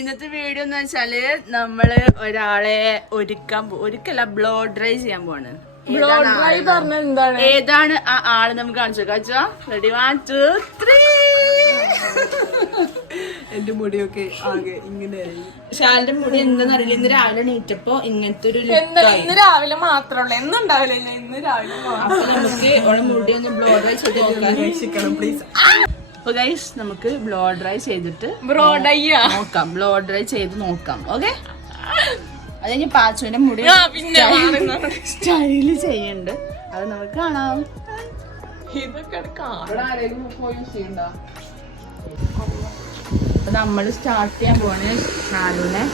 ഇന്നത്തെ വീഡിയോ എന്ന് വെച്ചാല് നമ്മള് ഒരാളെ ഒരിക്കല ബ്ലോ ഡ്രൈ ചെയ്യാൻ പോണ്. ഏതാണ് ആ ആള് നമുക്ക് കാണിച്ചു കാച്ചാ. റെഡി 1 2 3. എന്റെ മുടിയൊക്കെ ആകെ ഇങ്ങനെയായി. ഷാലിന്റെ മുടി എന്താന്നറിയില്ല. ഇന്ന് രാവിലെ നീറ്റപ്പോ ഇങ്ങനത്തെ ഒരു ഇന്ന് രാവിലെ മാത്രമല്ല, എന്നുണ്ടാവില്ല. ഇന്ന് രാവിലെ അപ്പൊ നമുക്ക് ഓളെ മുടി ഒന്ന് ബ്ലോ ഡ്രൈ ചെയ്ത് രക്ഷിക്കണം പ്ലീസ്. അപ്പൊ ഗൈസ് നമുക്ക് ബ്ലോ ഡ്രൈ ചെയ്തിട്ട് നോക്കാം. ബ്ലോ ഡ്രൈ ചെയ്ത് നോക്കാം. ഓക്കെ, അത് കഴിഞ്ഞ് പാച്ചുവിന്റെ മുടി സ്റ്റൈല് ചെയ്യണ്ട്. അത് നമുക്ക് കാണാം. അപ്പൊ നമ്മള് സ്റ്റാർട്ട് ചെയ്യാൻ പോണ് ഷാലുനെ.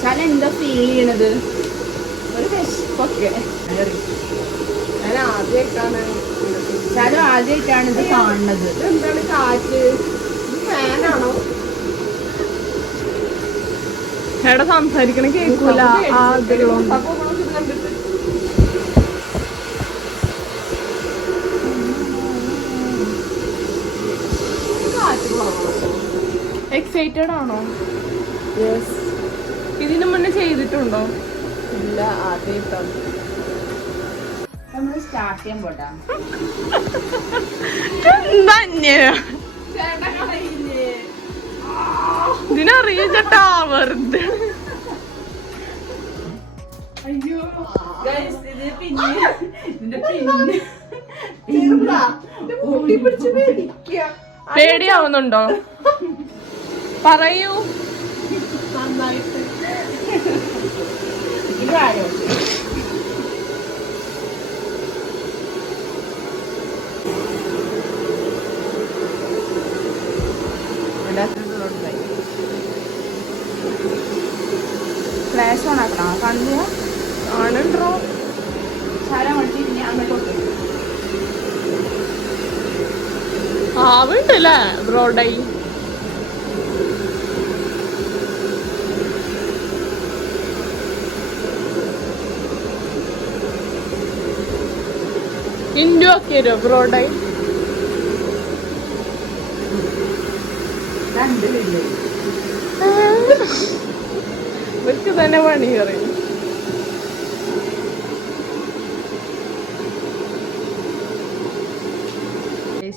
ഷാല എന്താ ഫീൽ ചെയ്യണത്? ഒരു വിശപ്പൊക്കെ. ഷാലു ആദ്യമായിട്ടാണ് ഇത് കാണുന്നത്. എന്താണ് കാറ്റ്? ഫാനാണോ? എടാ സംസാരിക്കണ കേൾക്കൂല. എക്സൈറ്റഡ് ആണോ? ഇതിനു മുന്നേ ചെയ്തിട്ടുണ്ടോ? ഇല്ല, ആദ്യമായിട്ടാണ്. നമ്മള് സ്റ്റാർട്ട് ചെയ്യാൻ പോട്ടാ. ഇതിനറിയിച്ചട്ടാ വെറുതെ. അയ്യോ പേടിയാവുന്നുണ്ടോ? പറയൂ. ഫ്ലാഷ് ഓൺ ആക്കണം. കാണുമ്പോ ആണോ? ആവുണ്ടല്ലേ ബ്രോഡായി. ഇൻഡു ഒക്കെ വരുമോ ബ്രോഡായി? ഇവർക്ക് തന്നെ പണി പറയും.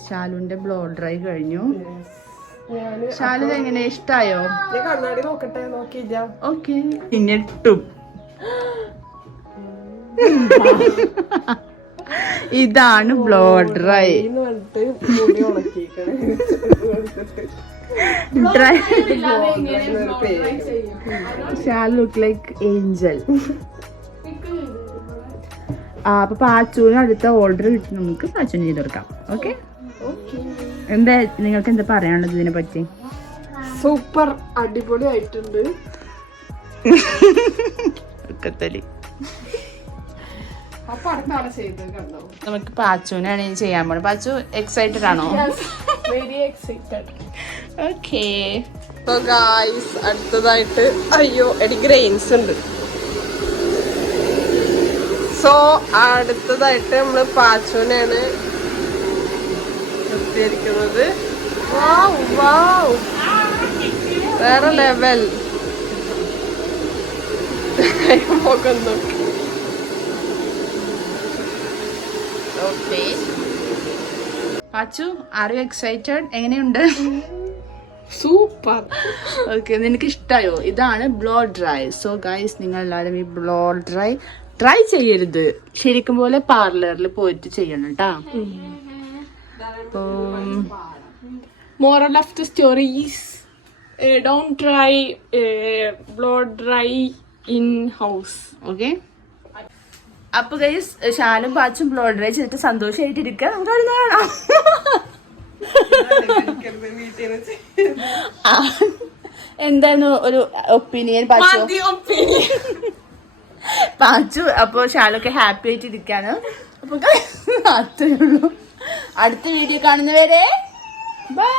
ഷാലുന്റെ ബ്ലോ ഡ്രൈ കഴിഞ്ഞു. ഷാലു എങ്ങനെ ഇഷ്ടായോ? കണ്ണാടി നോക്കട്ടെ. നോക്കിയില്ല. ഓക്കെ, ഇങ്ങട്ടും ഇതാണ് blow dry. Shalu look like Angel. അപ്പൊ പാച്ചുവിന് അടുത്ത ഓർഡർ കിട്ടി നമുക്ക് പാച്ചുവിന് ചെയ്തെടുക്കാം. ഓക്കെ, എന്താ നിങ്ങൾക്ക് എന്താ പറയാനുള്ളത് ഇതിനെ പറ്റി? സൂപ്പർ, അടിപൊളി ആയിട്ടുണ്ട്. നമുക്ക് പാച്ചുവിനാണ് ഇനി ചെയ്യാൻ പോണത്. പാച്ചു എക്സൈറ്റഡ് ആണോ? Very excited. Okay, so guys, അടുത്തതായിട്ട് അയ്യോ എടി ഗ്രെയിൻസ് ഉണ്ട്. സോ അടുത്തതായിട്ട് നമ്മള് പാച്ചുവിനാണ് നിർത്തിയിരിക്കുന്നത്. വേറെ level. Okay, Pachu are you excited? എങ്ങനെയുണ്ട്? സൂപ്പർ. ഓക്കെ, നിനക്ക് ഇഷ്ടായോ? ഇതാണ് ബ്ലോ ഡ്രൈ. സോ ഗൈസ്, നിങ്ങൾ എല്ലാവരും ഈ ബ്ലോ ഡ്രൈ ട്രൈ ചെയ്യരുത്. ശരിക്കും പോലെ പാർലറിൽ പോയിട്ട് ചെയ്യണം കേട്ടാ. Moral of the story is don't try blow dry in house. Okay, അപ്പൊ ഗൈസ് ഷാലും പാച്ചും ബ്ലോ ഡ്രൈ ചെയ്തിട്ട് സന്തോഷമായിട്ടിരിക്കുക. നമുക്ക് അവിടെ കാണാം. എന്താണ് ഒരു ഒപ്പീനിയൻ പാച്ചു? അപ്പൊ ഷാലൊക്കെ ഹാപ്പി ആയിട്ട് ഇരിക്കാണ്. അപ്പൊ അത്രേ ഉള്ളൂ. അടുത്ത വീഡിയോ കാണുന്നവരെ ബൈ.